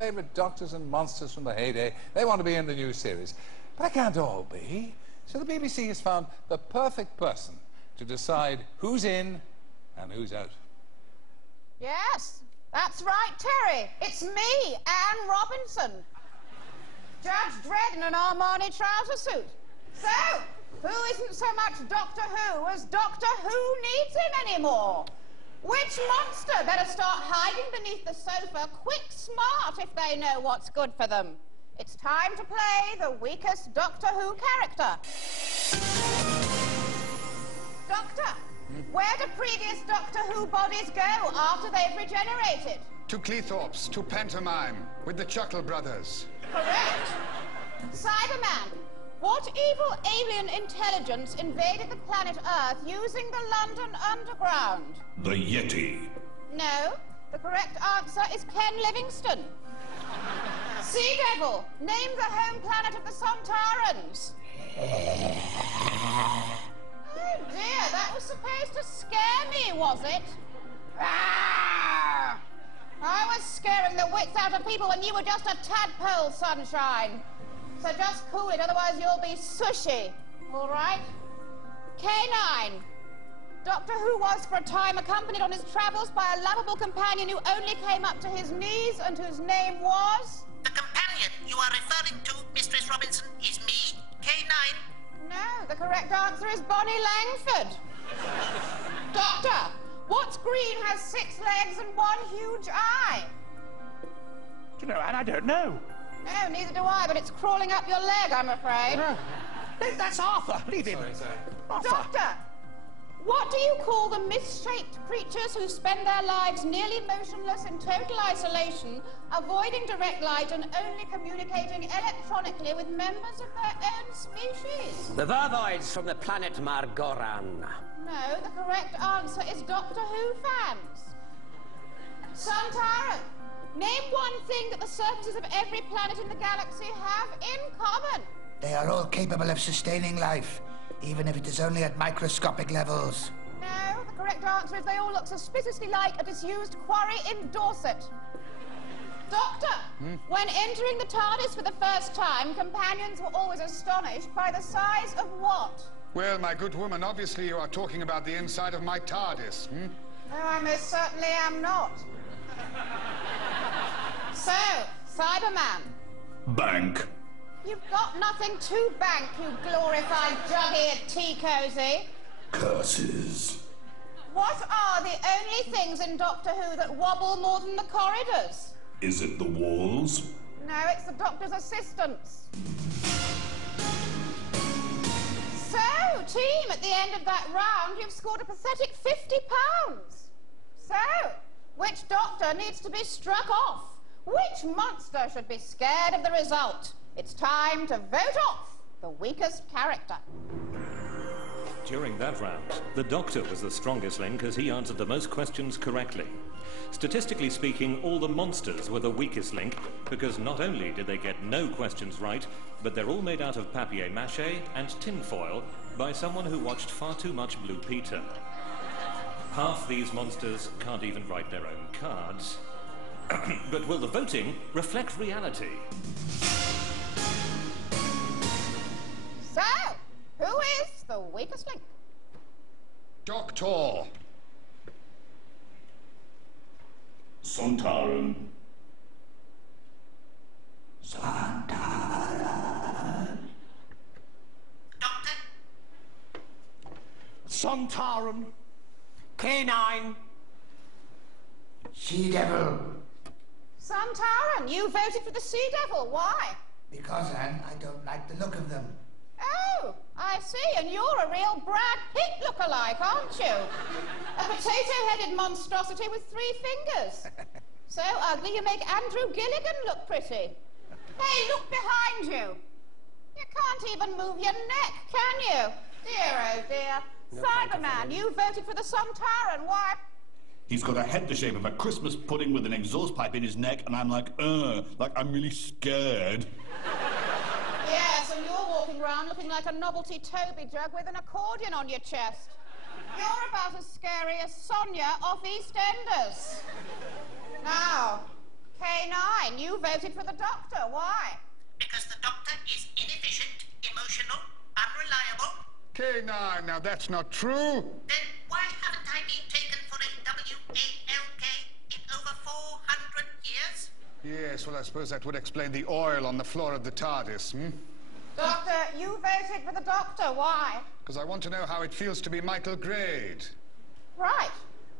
Favourite doctors and monsters from the heyday. They want to be in the new series. But they can't all be. So the BBC has found the perfect person to decide who's in and who's out. Yes, that's right, Terry. It's me, Anne Robinson. Judge Dredd in an Armani trouser suit. So, who isn't so much Doctor Who as Doctor Who needs him anymore? Which monster better start hiding beneath the sofa quick smart if they know what's good for them? It's time to play the weakest Doctor Who character. Doctor, where do previous Doctor Who bodies go after they've regenerated? To Cleethorpes, to pantomime, with the Chuckle Brothers. Correct. Cyberman, what evil alien intelligence invaded the planet Earth using the London Underground? The Yeti. No, the correct answer is Ken Livingstone. Sea Devil, name the home planet of the Sontarans. Oh dear, that was supposed to scare me, was it? Ah! I was scaring the wits out of people and you were just a tadpole, Sunshine. So just cool it, otherwise you'll be sushy. All right? K9. Doctor Who was for a time accompanied on his travels by a lovable companion who only came up to his knees and whose name was... The companion you are referring to, Mistress Robinson, is me, K9. No, the correct answer is Bonnie Langford. Doctor, what's green, has 6 legs and 1 huge eye? Do you know, Anne, I don't know. No, neither do I, but it's crawling up your leg, I'm afraid. No, that's Arthur. Leave him. Sorry. Arthur. Doctor, what do you call the misshaped creatures who spend their lives nearly motionless in total isolation, avoiding direct light and only communicating electronically with members of their own species? The Vervoids from the planet Margoran. No, the correct answer is Doctor Who fans. Sontaran, name one thing that the surfaces of every planet in the galaxy have in common. They are all capable of sustaining life, even if it is only at microscopic levels. No, the correct answer is they all look suspiciously like a disused quarry in Dorset. Doctor, when entering the TARDIS for the first time, companions were always astonished by the size of what? Well, my good woman, obviously you are talking about the inside of my TARDIS, No, I most certainly am not. So, Cyberman. Bank. You've got nothing to bank, you glorified jug-eared tea-cozy. Curses. What are the only things in Doctor Who that wobble more than the corridors? Is it the walls? No, it's the Doctor's assistants. So, team, at the end of that round, you've scored a pathetic £50. So, which Doctor needs to be struck off? Which monster should be scared of the result? It's time to vote off the weakest character. During that round, the Doctor was the strongest link as he answered the most questions correctly. Statistically speaking, all the monsters were the weakest link because not only did they get no questions right, but they're all made out of papier-mâché and tinfoil by someone who watched far too much Blue Peter. Half these monsters can't even write their own cards. But will the voting reflect reality? So, who is the weakest link? Doctor. Sontaran. Doctor? Sontaran. K9. Sea Devil. Sontaran, you voted for the Sea Devil. Why? Because, Anne, I don't like the look of them. Oh, I see, and you're a real Brad Pitt look-alike, aren't you? A potato-headed monstrosity with 3 fingers. So ugly you make Andrew Gilligan look pretty. Hey, look behind you. You can't even move your neck, can you? Dear, oh dear. No, Cyberman, you voted for the Sontaran. Why? He's got a head the shape of a Christmas pudding with an exhaust pipe in his neck, and I'm like I'm really scared. Yes, and you're walking around looking like a novelty Toby jug with an accordion on your chest. You're about as scary as Sonia off EastEnders. Now, K9, you voted for the doctor. Why? Because the doctor is inefficient, emotional, unreliable. K9, now that's not true. Then why haven't I been taken for a WALK in over 400 years? Yes, well, I suppose that would explain the oil on the floor of the TARDIS, hmm? Doctor, you voted for the doctor. Why? Because I want to know how it feels to be Michael Grade. Right.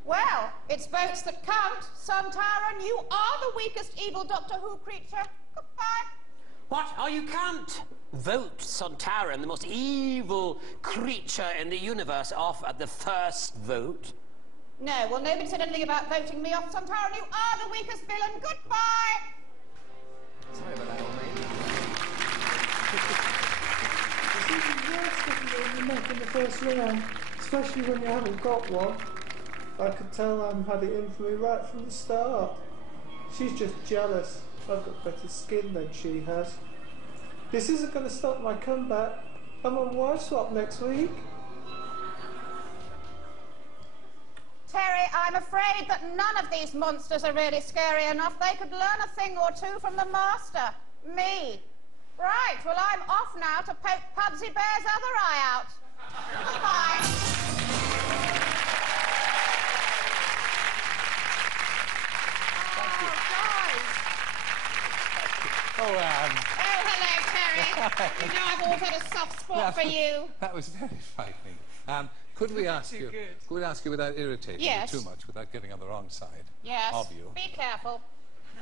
Well, it's votes that count. Sontaran, you are the weakest evil Doctor Who creature. Goodbye. What? Oh, you can't vote Sontaran, the most evil creature in the universe, off at the first vote. No, well, nobody said anything about voting me off. Sontaran, you are the weakest villain. Goodbye. Sorry about that, old mate. It's even worse getting it in the neck in the first round, especially when you haven't got one. I could tell Anne had it in for me right from the start. She's just jealous. I've got better skin than she has. This isn't going to stop my comeback. I'm on Wife Swap next week. Terry, I'm afraid that none of these monsters are really scary enough. They could learn a thing or two from the master. Me. Right, well, I'm off now to poke Pudsey Bear's other eye out. Goodbye. Oh, Anne. Oh, hello, Terry. You know I've always had a soft spot for you. That was very frightening. Could we ask you? Could we ask you without irritating you too much, without getting on the wrong side of you? Be careful.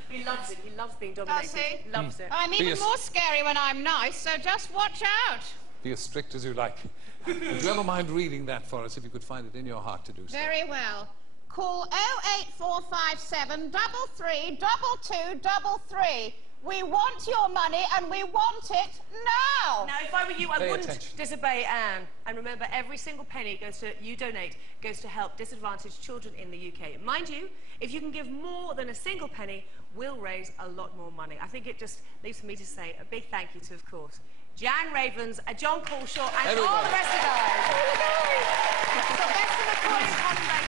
He loves it. He loves being dominated. Does he? Loves it. I'm even more scary when I'm nice, so just watch out. Be as strict as you like. Would you ever mind reading that for us, if you could find it in your heart to do so? Very well. Call 08457 33 2233. We want your money, and we want it now. Now, if I were you, I wouldn't disobey Anne. And remember, every single penny you donate goes to help disadvantaged children in the UK. Mind you, if you can give more than a single penny, we'll raise a lot more money. I think it just leaves for me to say a big thank you to, of course, Jan Ravens, John Colshaw, and all the rest of the guys. Sylvester, McCoy, and Colin.